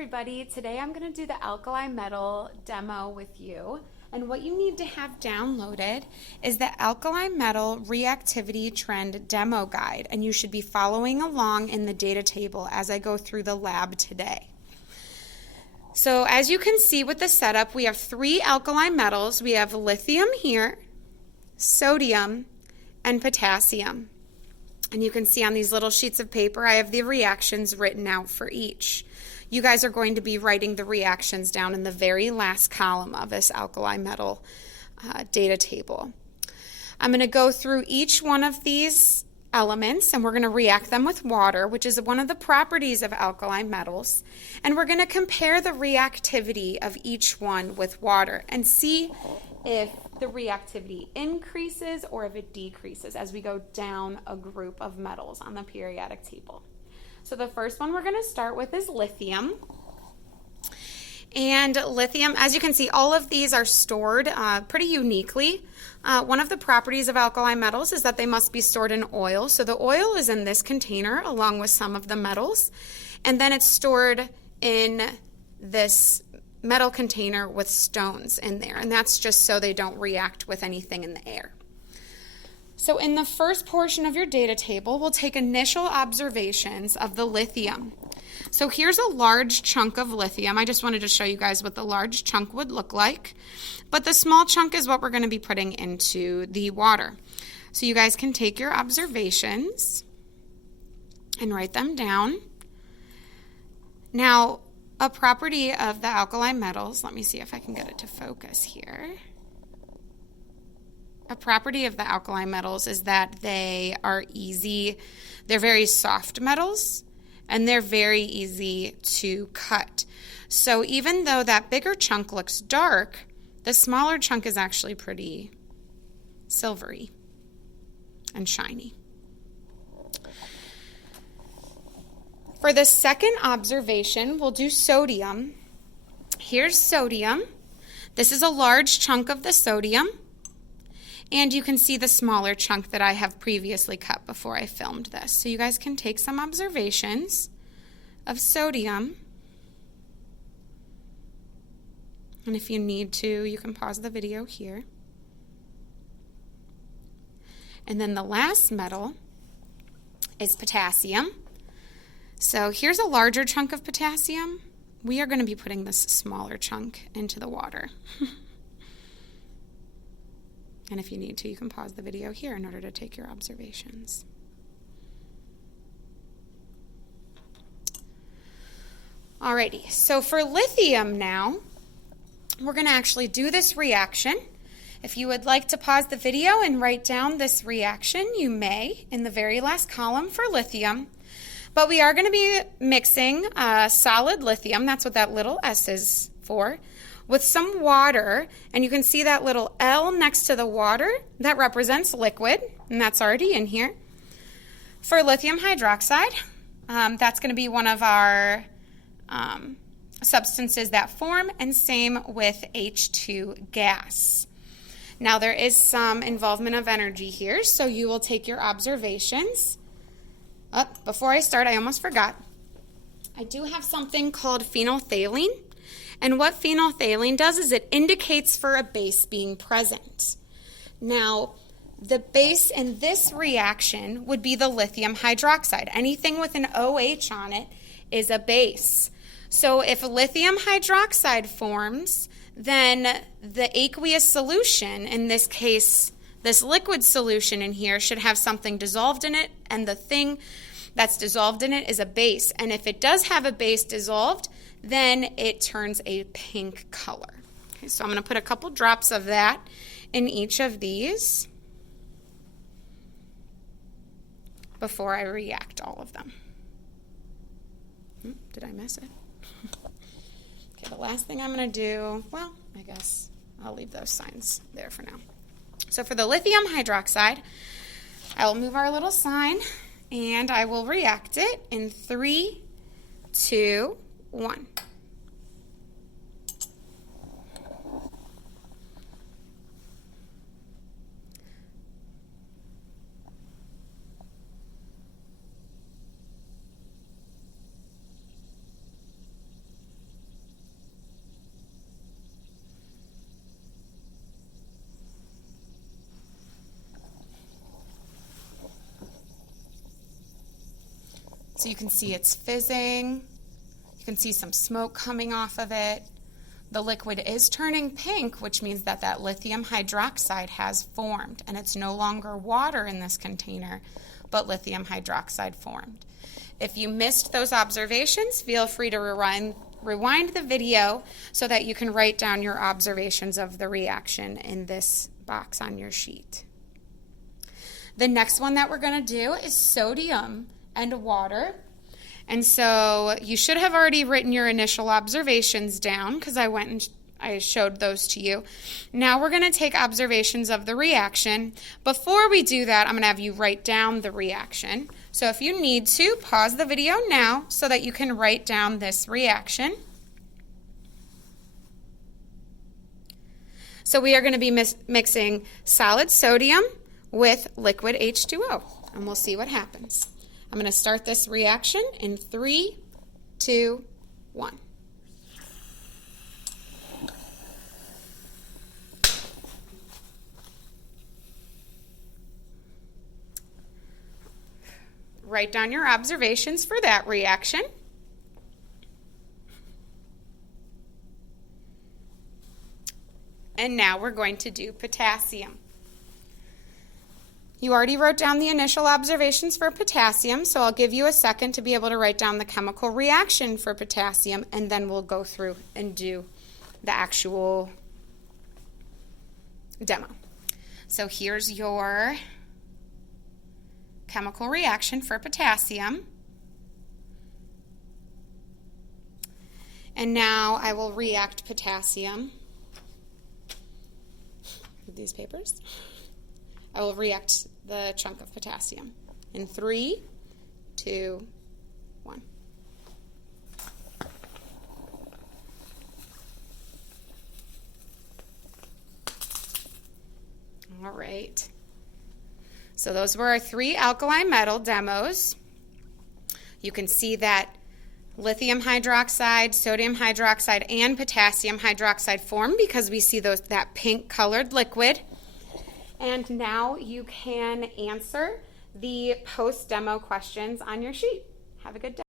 everybody. Today I'm going to do the alkali metal demo with you. And what you need to have downloaded is the alkali metal reactivity trend demo guide. And you should be following along in the data table as I go through the lab today. So as you can see with the setup, we have three alkali metals. We have lithium here, sodium, and potassium. And you can see on these little sheets of paper, I have the reactions written out for each. You guys are going to be writing the reactions down in the very last column of this alkali metal data table. I'm going to go through each one of these elements and we're going to react them with water, which is one of the properties of alkali metals. And we're going to compare the reactivity of each one with water and see if the reactivity increases or if it decreases as we go down a group of metals on the periodic table. So the first one we're going to start with is lithium. And lithium, as you can see, all of these are stored pretty uniquely. One of the properties of alkali metals is that they must be stored in oil. So the oil is in this container along with some of the metals. And then it's stored in this metal container with stones in there. And that's just so they don't react with anything in the air. So in the first portion of your data table, we'll take initial observations of the lithium. So here's a large chunk of lithium. I just wanted to show you guys what the large chunk would look like. But the small chunk is what we're going to be putting into the water. So you guys can take your observations and write them down. Now, a property of the alkali metals, let me see if I can get it to focus here. A property of the alkali metals is that they are easy, they're very soft metals, and they're very easy to cut. So even though that bigger chunk looks dark, the smaller chunk is actually pretty silvery and shiny. For the second observation, we'll do sodium. Here's sodium. This is a large chunk of the sodium. And you can see the smaller chunk that I have previously cut before I filmed this. So you guys can take some observations of sodium. And if you need to, you can pause the video here. And then the last metal is potassium. So here's a larger chunk of potassium. We are going to be putting this smaller chunk into the water. And if you need to, you can pause the video here in order to take your observations. Alrighty, so for lithium now, we're going to actually do this reaction. If you would like to pause the video and write down this reaction, you may in the very last column for lithium. But we are going to be mixing solid lithium, that's what that little S is for, with some water, and you can see that little L next to the water, that represents liquid, and that's already in here. For lithium hydroxide, that's going to be one of our substances that form, and same with H2 gas. Now there is some involvement of energy here, so you will take your observations. Before I start, I almost forgot. I do have something called phenolphthalein. And what phenolphthalein does is it indicates for a base being present. Now, the base in this reaction would be the lithium hydroxide. Anything with an OH on it is a base. So if lithium hydroxide forms, then the aqueous solution, in this case, this liquid solution in here, should have something dissolved in it, and the thing that's dissolved in it is a base. And if it does have a base dissolved, then it turns a pink color. Okay, so I'm going to put a couple drops of that in each of these before I react all of them. Did I miss it? Okay, the last thing I'm going to do, well, I guess I'll leave those signs there for now. So for the lithium hydroxide, I will move our little sign and I will react it in 3, 2, 1. So you can see it's fizzing. You can see some smoke coming off of it. The liquid is turning pink, which means that that lithium hydroxide has formed, and it's no longer water in this container, but lithium hydroxide formed. If you missed those observations, feel free to rewind the video so that you can write down your observations of the reaction in this box on your sheet. The next one that we're going to do is sodium and water. And so you should have already written your initial observations down because I went and I showed those to you. Now we're going to take observations of the reaction. Before we do that, I'm going to have you write down the reaction. So if you need to, pause the video now so that you can write down this reaction. So we are going to be mixing solid sodium with liquid H2O, and we'll see what happens. I'm going to start this reaction in 3, 2, 1. Write down your observations for that reaction. And now we're going to do potassium. You already wrote down the initial observations for potassium, so I'll give you a second to be able to write down the chemical reaction for potassium, and then we'll go through and do the actual demo. So here's your chemical reaction for potassium. And now I will react potassium with these papers. I will react the chunk of potassium in 3, 2, 1. All right. So those were our 3 alkali metal demos. You can see that lithium hydroxide, sodium hydroxide, and potassium hydroxide form because we see that pink colored liquid. And now you can answer the post-demo questions on your sheet. Have a good day.